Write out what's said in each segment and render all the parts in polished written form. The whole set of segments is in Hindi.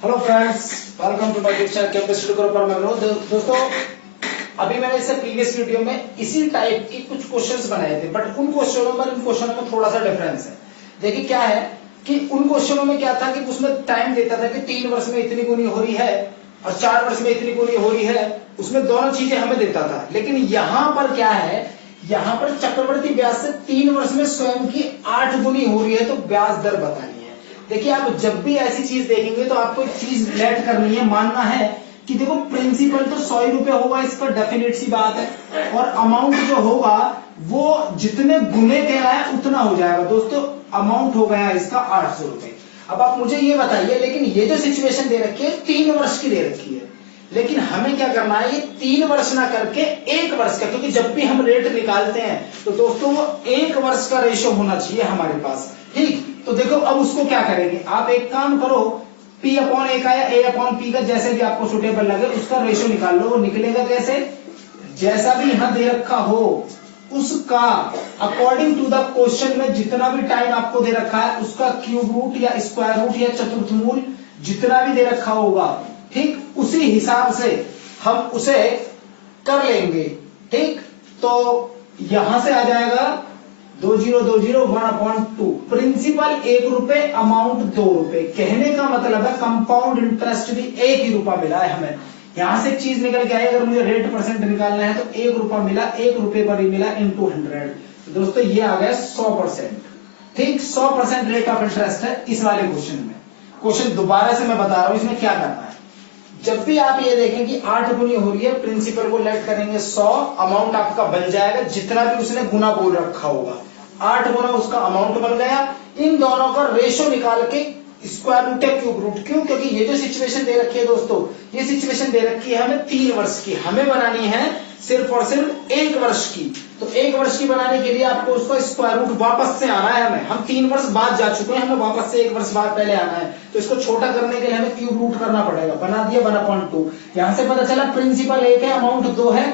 Hello friends, welcome to my Diksha campus study group पर मैं मनोज। दोस्तों, अभी मैंने इससे प्रीवियस वीडियो में इसी टाइप की कुछ क्वेश्चंस बनाए थे, बट उन क्वेश्चनों में इन क्वेश्चनों में थोड़ा सा डिफरेंस है। देखिए क्या है कि उन क्वेश्चनों में क्या था कि उसमें टाइम देता था कि 3 वर्ष में इतनी गुनी हो रही है और 4 वर्ष में इतनी गुनी हो रही है, उसमें दोनों चीजें हमें देता था। लेकिन यहाँ पर क्या है, यहाँ पर चक्रवर्ती ब्याज से 3 वर्ष में स्वयं की 8 गुनी हो रही है, तो ब्याज दर बतानी है। देखिए, आप जब भी ऐसी चीज देखेंगे तो आपको एक चीज लेट करनी है, मानना है कि देखो प्रिंसिपल तो 100 रुपए होगा, इसका डेफिनेट सी बात है, और अमाउंट जो होगा वो जितने गुने कह रहा है उतना हो जाएगा। दोस्तों, अमाउंट हो गया इसका 800 रुपए। अब आप मुझे ये बताइए, लेकिन ये जो सिचुएशन दे रखी है 3 वर्ष की दे रखी है, लेकिन हमें क्या करना है, ये 3 वर्ष ना करके 1 वर्ष का, क्योंकि जब भी हम रेट निकालते हैं तो दोस्तों वो 1 वर्ष का रेशो होना चाहिए हमारे पास। ठीक, तो देखो अब उसको क्या करेंगे, आप एक काम करो, P अपॉन ए का या A अपॉन P का जैसे भी आपको सुटेबल लगे उसका रेशो निकाल लो। वो निकलेगा कैसे, जैसा भी यहां दे रखा हो उसका अकॉर्डिंग टू द क्वेश्चन में जितना भी टाइम आपको दे रखा है उसका क्यूब रूट या स्क्वायर रूट या चतुर्थ मूल जितना भी दे रखा होगा, ठीक, उसी हिसाब से हम उसे कर लेंगे। ठीक, तो यहां से आ जाएगा 2020 प्रिंसिपल 1 रुपए, अमाउंट 2 रुपए। कहने का मतलब है कंपाउंड इंटरेस्ट भी 1 ही रुपया मिला है हमें। यहां से एक चीज निकल के आई, अगर मुझे रेट परसेंट निकालना है तो 1 रुपया मिला, 1 रुपए पर ही मिला इंटू 100। तो दोस्तों ये आ गया 100%। ठीक, 100% रेट ऑफ इंटरेस्ट है इस वाले क्वेश्चन में। क्वेश्चन दोबारा से मैं बता रहा हूं, इसमें क्या करना है। जब भी आप ये देखें कि 8 गुनी हो रही है, प्रिंसिपल को लेट करेंगे 100, अमाउंट आपका बन जाएगा जितना भी उसने गुना बोल रखा होगा, 8 गुना उसका अमाउंट बन गया। इन दोनों का रेशो निकाल के स्क्वायर रूट है क्यूब रूट। क्यों, क्योंकि ये जो सिचुएशन दे रखी है दोस्तों, ये सिचुएशन दे रखी है हमें 3 वर्ष की, हमें बनानी है सिर्फ और सिर्फ 1 वर्ष की। तो 1 वर्ष की बनाने के लिए आपको उसका स्क्वायर रूट वापस से आना है हमें। हम 3 वर्ष बाद जा चुके हैं, हमें वापस से 1 वर्ष बाद पहले आना है, तो इसको छोटा करने के लिए हमें क्यूब रूट करना पड़ेगा। बना दिया 1/2। यहां से पता चला प्रिंसिपल 1 है, अमाउंट 2 है,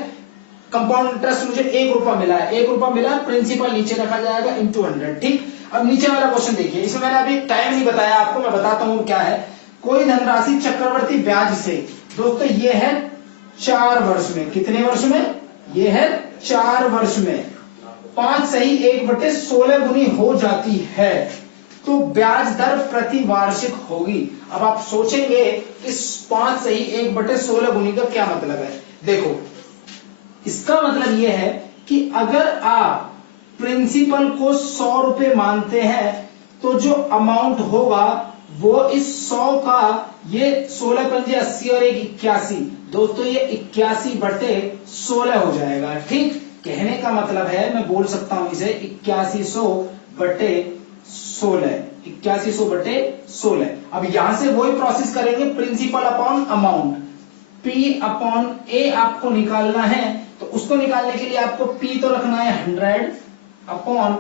कंपाउंड इंटरेस्ट मुझे 1 रुपया मिला है, 1 रुपया मिला, प्रिंसिपल नीचे रखा जाएगा इंटू 100। ठीक, अब नीचे वाला क्वेश्चन देखिए, इसमें मैंने अभी टाइम नहीं बताया आपको, मैं बताता हूं क्या है। कोई धनराशि चक्रवर्ती ब्याज से, दोस्तों ये है 4 वर्ष में, कितने वर्ष में, ये है 4 वर्ष में 5 सही 1/16 गुनी हो जाती है, तो ब्याज दर प्रति वार्षिक होगी। अब आप सोचेंगे इस 5 सही 1/16 गुनी का क्या मतलब है। देखो, इसका मतलब यह है कि अगर आप प्रिंसिपल को 100 रुपए मानते हैं तो जो अमाउंट होगा वो इस 100 का, ये 16 पंजे 80 और 1 81, दोस्तों ये 81/16 हो जाएगा। ठीक, कहने का मतलब है, मैं बोल सकता हूं इसे 8100/16, 8100/16। अब यहां से वही प्रोसेस करेंगे, principal upon amount, P upon A आपको निकालना है, तो उसको निकालने के लिए आपको P तो रखना है 100 अपॉन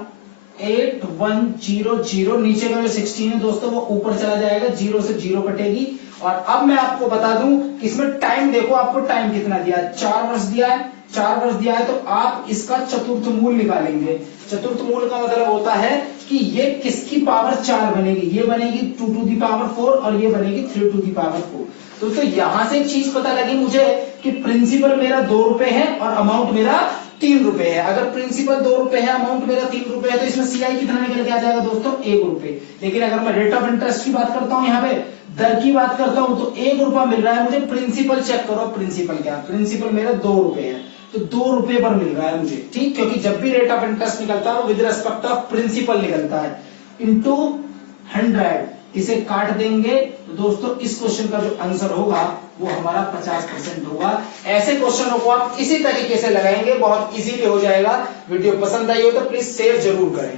8100, नीचे का जो 16 है दोस्तों वो ऊपर चला जाएगा, 0 से 0 कटेगी। और अब मैं आपको बता दूं कि इसमें टाइम देखो, आपको टाइम कितना दिया है, 4 वर्ष दिया है, 4 वर्ष दिया है, तो आप इसका चतुर्थ मूल निकालेंगे। चतुर्थ मूल का मतलब होता है कि ये किसकी पावर 4 बनेगी, ये बनेगी 2 to the power 4 और ये बनेगी 3 to the power 4। दोस्तों यहां से एक चीज पता लगी मुझे कि प्रिंसिपल मेरा 2 रुपए है और अमाउंट मेरा 3 रुपए है। अगर प्रिंसिपल 2 रुपए है, अमाउंट मेरा 3 रुपए है, तो इसमें CI कितना निकल के आ जाएगा दोस्तों, 1 रुपए। लेकिन अगर मैं रेट ऑफ इंटरेस्ट की बात करता हूं, यहाँ पे दर की बात करता हूं, तो 1 रुपया मिल रहा है मुझे। प्रिंसिपल चेक करो, प्रिंसिपल क्या, प्रिंसिपल मेरा 2 रुपए है, तो 2 रुपए पर मिल रहा है मुझे। ठीक, क्योंकि जब भी रेट ऑफ इंटरेस्ट निकलता है वो विद रिस्पेक्ट ऑफ प्रिंसिपल निकलता है, इंटू 100, इसे काट देंगे तो दोस्तों इस क्वेश्चन का जो आंसर होगा वो हमारा 50% होगा। ऐसे क्वेश्चनों को आप इसी तरीके से लगाएंगे, बहुत इजीली हो जाएगा। वीडियो पसंद आई हो तो प्लीज शेयर जरूर करें।